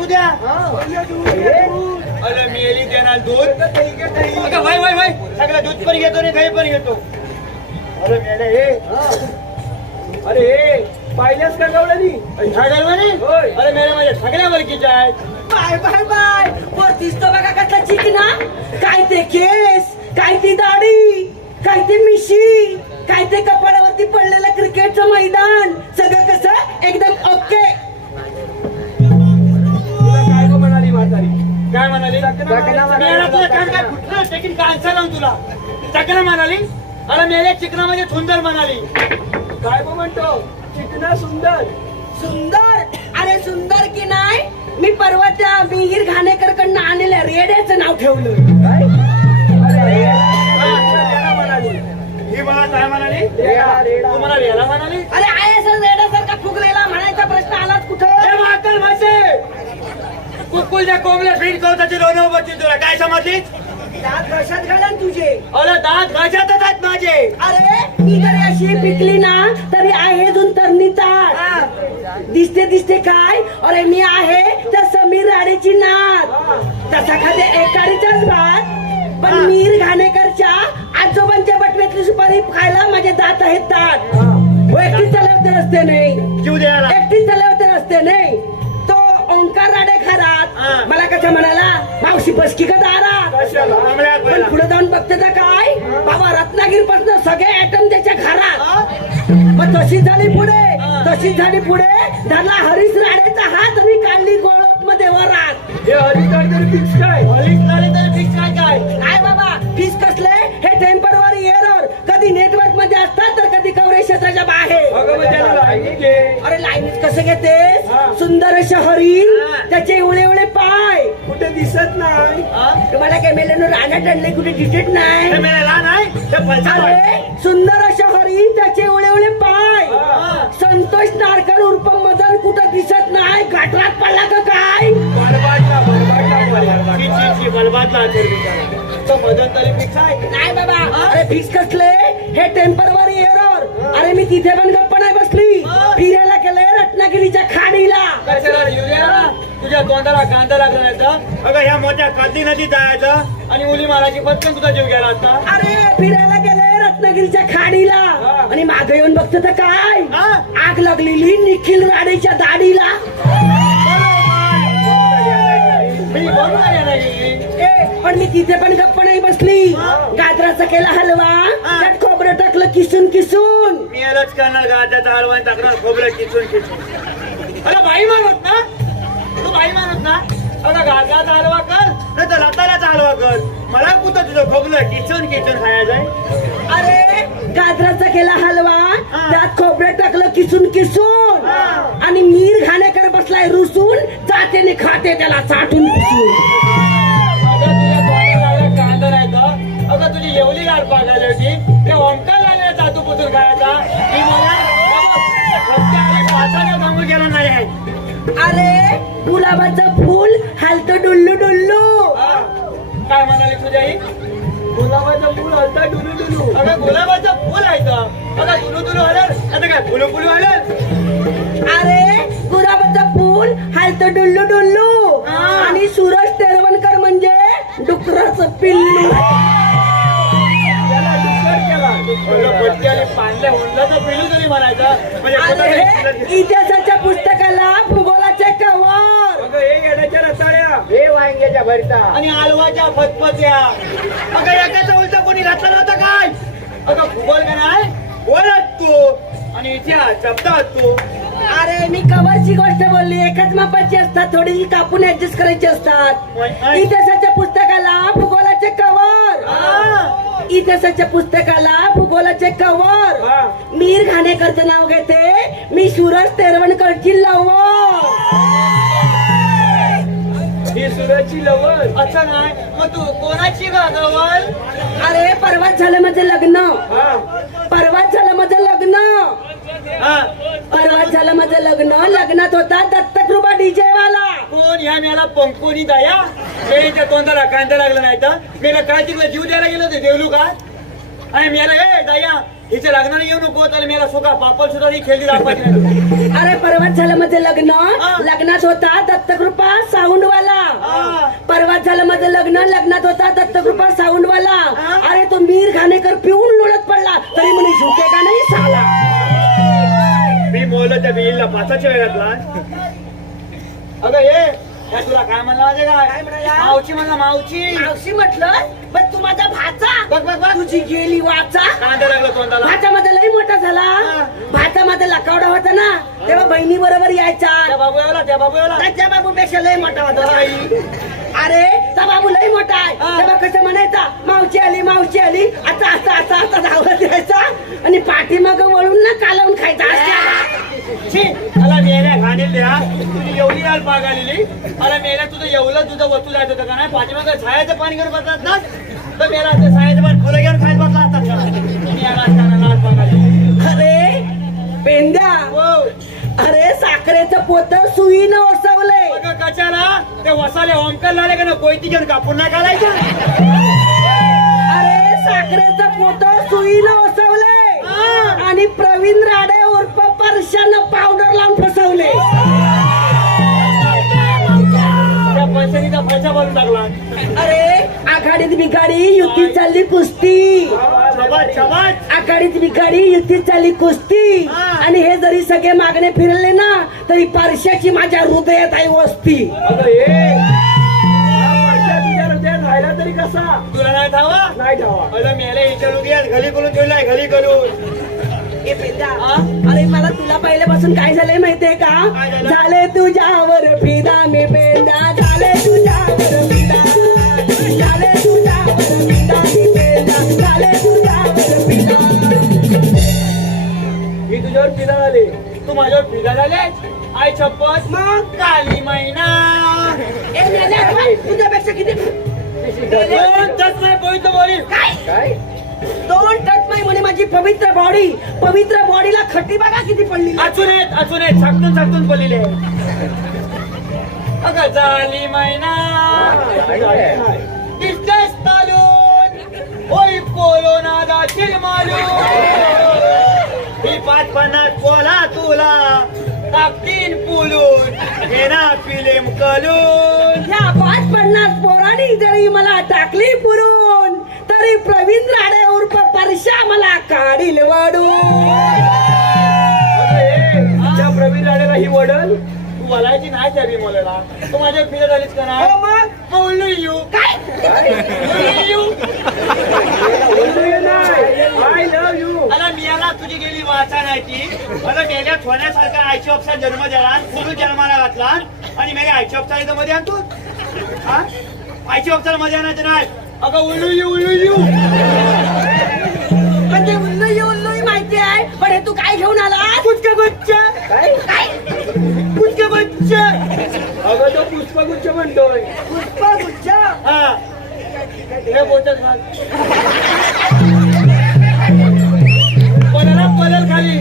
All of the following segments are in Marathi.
तू द्या अरे मेली देणार दूध. अगं वय वय वय. सगळं दूध पण घेतो आणि दही पण घेतो. अरे मेले हे. अरे हे. पाहिल्यास का गवळणी? होय. अरे मेले माझ्या सगळ्या वळखीच्या आहेत. Bye bye bye. वरतीच तो बघा कसला चिकना. काय ते केस? काय ती दाढी? मेला तुला काय काय कुठलं टेकीन कांसा लावून तुला? चकना म्हणाली? अरे मेल्या चिकनामध्ये सुंदर म्हणाली. काय म्हणतो? चिकना सुंदर. सुंदर? अरे सुंदर की नाही? मी परवा त्या मिहीर घाणेकर कडनं आणलेल्या रेड्याचं नाव ठेवलं. काय? अरे चकना म्हणाली. ही मला काय म्हणाली? रेडा, रेडा. तू मला म्हणाली? अरे कुकुलच्या कोंबल्या फीट कवताची लोणं बसतील तुला. काय समजलीस? दात घशात घालन तुझे. अरे दात घाशातच आहेत माझे. अरे मी जरी अशी पिकली ना तरी आहे अजून तरणी ताट दिसते दिसते काय? अरे मी आहे त्या समीर राणेची नात. तसा खाते एकाडीचाच भात. पण मीर घाणेकरच्या आजोबांच्या बटव्यातली सुपारी खायला माझे दात आहेत ताट हो. एकटीच चालले होते रस्ते नाही. एकटीच चालले होते रस्ते नाही. मावशी बसकी का कोंबड्या पण. पुढे जाऊन बघते तर काय? बाबा रत्नागिरी पासून सगळे ऍटम त्याच्या घरात. मग तशीच झाली पुढे. तशीच झाली पुढे. धरला हरीश राणेचा हात आणि काढली गोळपमध्ये वरात. हे हरिकार्य फिक्स काय? हरीश झाले तर ठीक काय काय? काय बाबा? फीस कसले? हे टेम्परवरी एरर कधी नेटवर्कमध्ये असतात तर कधी कवरेज क्षेत्राच्या बाहेर. लाईनी अरे लाईनीत कसं घेतेस? हा. सुंदर असे हरिण. त्याचे एवढे एवढे पाय. कुठे दिसत नाही. हा? तुम्हाला काय मेलेनो राणा टणले कुठे डिटेट नाही. हे लहान आहे. अरे सुंदर अशा हरिण त्याचे एवढे एवढे पाय. संतोष नारकर उर्फ मदन कुठं दिसत नाही? गाठरात पडला का काय? बरबादला बरबादला बरबादला. ची, ची, ची, बलबादला असेल बिचारा. तो मदन तरी फिक्स आहे. नाही बाबा. अरे फिक्स कसले? हे टेम्परवरी एरर अरे मी तिथे पण गप्प नाही बसली. फिरायला गेले रत्नागिरीच्या खाडीला. कशाला युरिया? तुझ्या तोंडाला कांदा लागला नाही अगं ह्या मोठ्या कालदी नदीत जायचं आणि उली मारायची पटकन तुझा जीव गेला असता. अरे फिरायला गेले रत्नागिरीच्या खाडीला. आणि मागे येऊन बघतो तर काय? आग लागलेली निखिल राणेच्या दाढीला. पण मी तिथे पण गप्प नाही बसली. गाजराचा केला हलवा त्यात खोबरं टाकलं किसून किसून. मी यालाच करणार गाड्याचा हलवा टाकणार खोबरं किचून किचून अरे बाई मानत ना? बाई मानत ना? अगं गाजराचा हलवा कर नाही तर रताळ्याचा हलवा कर. मला कुठं तुझं खोबरं? किचून किचून आहे. अरे गाजराचा केला हलवा. त्यात खोबरं टाकलं किसून किसून. आणि मीर घाणेकर बसलाय रुसून जातेने खाते त्याला साठून गुलाबाचं फूल हालतो डुल्लू डुल्लू? काय म्हणाली तुझ्या आई गुलाबाचं फुल हलता डुलू डुलू अगं गुलाबाचं फुल आहे तर अगं तुलू तुलू आलं आता काय फुलू फुलू आलं अरे गुलाबाचं फूल हालतो डुल्लू डुल्लू. आणि सूरज तेरवणकर म्हणजे डुकराचं पिल्लू. पांढऱ्या हुंडाचं पिलू तरी म्हणायचं. म्हणजे इतिहासाच्या पुस्तकाला भरता आणि हलवाच्या फतफत्या. अगं एकाचा उलटा कोणी घातला नव्हता काय? अगं भूगोल का नाही? बोलत तू. आणि इतिहास शब्दात तू. अरे मी कवरची गोष्ट बोलली. एकाच मापाची असतात थोडीशी कापून ऍडजस्ट करायची असतात. इतिहासाच्या पुस्तकाला भूगोलाचे कवर. इतिहासाच्या पुस्तकाला भूगोलाचे कवर. मीर घाणेकरचं नाव घेते. मी सूरज तेरवणकरची लवर सुराची लवण. असं नाही. मग तू कोणाची ग गवल अरे परवाच झालं माझं लग्न. परवाच झालं माझं लग्न. हा. परवाच झालं माझं लग्न. लग्नात होता दत्तकृपा डीजे वाला. कोण? ह्या मेला पंकोनी दया. मेच्या तोंडाला कांदा लागला नाही तर. मेला काय तिकडे जीव द्यायला गेलो होते देवलू का आणि मेला ए दया. हिच्या लग्नाला येऊ नको तर मेला सुका पापड सुद्धा ही खेळली दाखवायची अरे परवाच झालं माझं लग्न. लग्नात होता दत्तकृपा पुन्हा लग्नात होता दत्तकृपा साऊंड वाला हा? अरे तो मीर घाणेकर पिऊन लोळत पडला. तरी म्हणे झुके का नाही साला? मी बोललो त्या बिईला पाचाच्या वेळातला. अगं ये तुला काय म्हणला माहिती काय? मावची म्हणला मावची मावशी म्हटलं? माझा भाचा? बघ बघ बघ. तुझी गेली वाचा? कांदा लागला तोंडाला. भाचा माझा लई मोठा झाला. भाचा माझा लकावडा होता ना? तेव्हा बहिणी बरोबर त्या यायचा बाबू त्या त्याच्या बाबू पेक्षा लई मोठा होता. अरे त्या बाबू लई मोठा आहे. हा. तेव्हा कसं म्हणायचा? मावशी आली मावशी आली. आता आता आता आता धावत यायचा. आणि पाठीमाग वळून ना कालवून खायचा. छी मला मेल्या घाणील द्या. तुझी एवढी लाल पाग आलेली. मला मेल्या तुझं एवढं तुझं वस्तू जायचं होतं का नाही? पाठीमागं छायाचं पाणी घेऊन बसलात ना? तर मेला ते फुलं घेऊन अरे पेंद्या. हो. अरे साखरेचं पोत सुईनं ओसवलंय. बघ कशाला? ते वसाले ओंकार लाले का ना कोयती घेऊन कापून नाही घालायचं? अरे साखरेचं पोत सुईनं ओसवलंय. हा. आणि प्रवीण राडे उर्फ परशानं पावडर लावून फसवले पैसा भरून टाकला? अरे आघाडीत बिघाडी युती चालली कुस्ती. शबाज शबाज. आघाडीत बिघाडी युतीत चालली कुस्ती. आणि हे जरी सगळे मागणे फिरले ना तरी परशाची माझ्या हृदयात आहे वस्ती. अगं ये हा पैसा तुझ्या हृदयात राहिला तरी कसा? तुला नाही ठावा नाही ठावा अरे मेले विचारू घ्या घरी करून ठेवलाय घरी करून. ए पेंद्या? अरे मला तुला पहिल्यापासून काय झालंय माहितीये का? काय झालं? झाले तुझ्यावर फिदा मी पेंदा तू फिदा झाले आय छप्पत मग काली मैना ए मेल्या, बघ, तुझ्यापेक्षा किती दोन तस नाही बोली काय दोन टच नाही म्हणे माझी पवित्र बॉडी पवित्र बॉडीला खट्टी बघा किती पडली अचून येत अचून येत साकतून साकतून पडलेले अगं झाली मैना दिसतेस तालून ओय कोरोना नादा चिलमालून ही पाच पन्नास टाकतीन पुलून. ना फिलिम कलून. या पाच पन्नास पोरांनी जरी मला टाकली पुरून तरी प्रवीण राडे उर्फ परशा मला काढील वाढून त्या प्रवीण राणेला ही वडल? तू बोलायची नाही त्या मला तू माझ्या फिरत झालीस का हो नाही मग? बोलू यू. काय बोलू यू आय लव्ह यू मला मियाला वाचा नाही ती मला मेल्या ठेवण्यासारखा आयची ऑप्शन जन्म दिला पुरुष जन्माला घातला आणि. मेल्या आयची ऑप्शन इथं मध्ये आणतो हा? आयची ऑप्शनमध्ये आणायचं नाही. अगं उलू यू उलू यू पण ते उल्लू उल्लू माहिती आहे. पण हे तू काय घेऊन आला गुच्च काय? गुच्च अगं तो पुष्पगुच्छ म्हणतोय. पुष्प गुच्छ हा हे घाल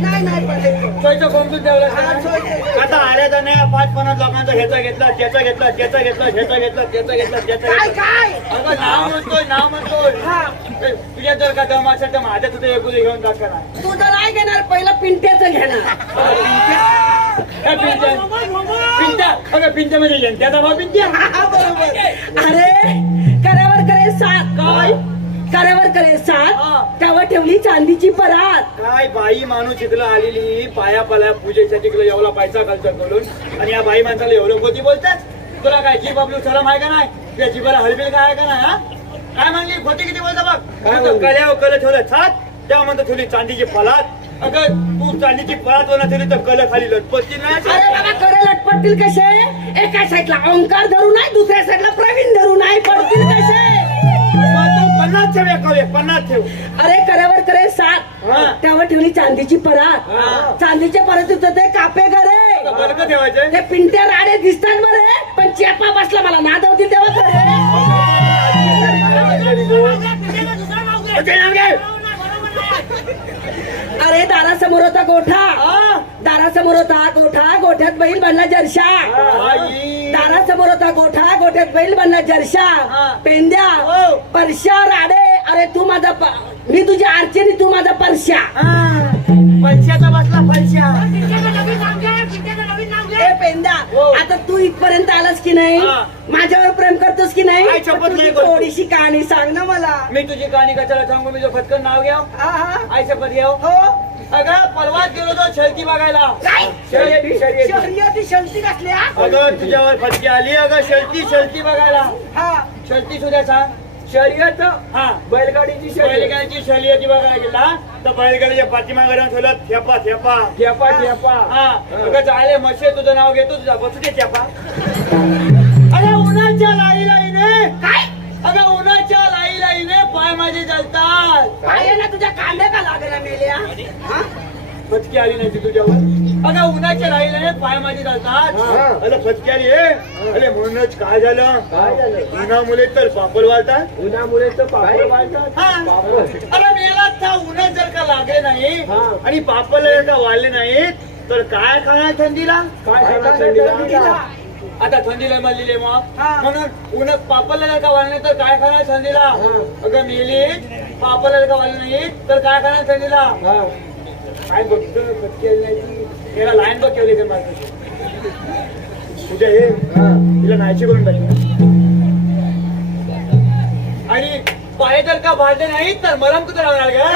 नाही नाही पडेल. सोयचं कोंबून ठेवलं सोयचं. आता आल्या तर नाही पाच पन्नास लोकांचा ह्याचा घेतला त्याचा घेतला त्याचा घेतला ह्याचा घेतला त्याचा घेतला त्याचा काय घेतला. काय अगं नाव म्हणतोय नाव म्हणतोय. हा. ए, तुझ्या जर का दम असेल तर माझ्या तुझं एकुले घेऊन टाक करा. तू जर नाही घेणार पहिलं पिंट्याचं घेणार. काय पिंट्या? पिंट्या? अगं पिंट्यामध्ये यंत्याचा भाव पिंट्या? अरे करावर करे सात. काय करावर करे. सात त्यावर ठेवली चांदीची परात काय बाई माणूस इकडं आलेली पाया पाल्या पूजेच्या तिकडे एवढा पैसा खर्च करून. आणि या बाई माणसाला एवढं कोती बोलतात तुला काय जीप आपली चला आहे का नाही? त्या जीपाला हलबिल काय आहे का नाही हा? काय म्हणली खोटी किती बोलता बघ. काय म्हणली? कल्या कल ठेवलं छात तेव्हा म्हणतो ठेवली चांदीची फलात अगं तू चांदीची फलात वर ठेवली तर कल खाली लटपती नाही अरे बाबा करे लटपटतील कसे? एका साईडला ओंकार धरून आहे दुसऱ्या साईडला प्रवीण धरून आहे पडतील कसे? पन्नास ठेव एका पन्नास ठेव अरे करावर करे सात हा. त्यावर ठेवली चांदीची परात हा. चांदीच्या परातीत ते कापे करे बलक ते पिंट्या राडे दिसतात बरे पण चेपा बसला मला नादवतील तेव्हा खरे ते नाव घे. अरे दारासमोर होता गोठा? दारासमोर होता गोठा गोठ्यात बैल बनला जरशा. दारासमोर होता गोठा गोठ्यात बैल बनला जरशा. पेंद्या हो. परशा राडे अरे तू माझा मी तुझी आरची तू माझा परशा. पैशाचा बसला ए पेंद्या हो. आता तू इथपर्यंत आलास की नाही. माझ्यावर प्रेम करतोस की नाही तुझी. थोडीशी कहाणी सांग ना मला मी तुझी कहाणी कशाला सांगू मी जो फटकन नाव घ्याव हा. आई शपथ घ्याव हो अगं परवाच गेलो तो शर्ती बघायला. शर्यती शर्यती शर्यती शर्ती कसल्या अगं तुझ्यावर फटकी आली. अगं शर्ती शर्ती बघायला. हा. शर्ती सुद्धा सांग. शर्यत? हा. बैलगाडीची शर्यत. बैलगाडीची शर्यती बघायला गेला. तर बैलगाडीच्या पाठीमागे राहून ठेवलं. थेपा थेपा ठेपा ठेपा. हा. अगं चाले मशे तुझं नाव घेतो तुझा बसू दे थेपा अगं उन्हाच्या लाई लाईने काय? अगं उन्हाच्या पाय माझे चालतात काय ना तुझ्या कांद्या का लागला मेल्या? हा? फटकी आली नाही ती तुझ्यावर. अगं उन्हाच्या लाई लाईने पाय माझे चालतात हा. अरे फटकी आली अरे म्हणूनच काय झालं? काय झालं? उन्हामुळे तर पापड वाळतात. उन्हामुळे तर पापड वाढतात हा. पापड. अरे मेला था उन्हात जर का लागले नाही हा. आणि पापड जर का वाढले नाहीत तर काय खाणार थंडीला? काय खाणार थंडीला? आता थंडीला मरलेले मग. म्हणून उन्हात पापडला जर का वाढले तर काय खाणार थंडीला. अगं मेली पापडला जर का वाढले नाहीत तर काय खाणार थंडीला हा. काय बघतो नाही. त्याला लाईन बघ ठेवली ते माझं तुझ्या हे. तिला नाहीची करून टाकली आणि पाय जर का भाजले नाही तर मरम कुठं लागणार का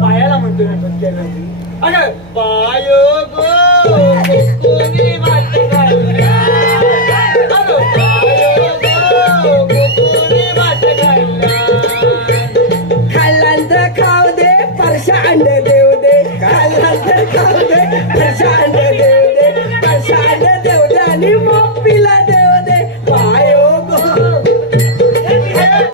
पायाला म्हणतो ना नाही. अगं पाय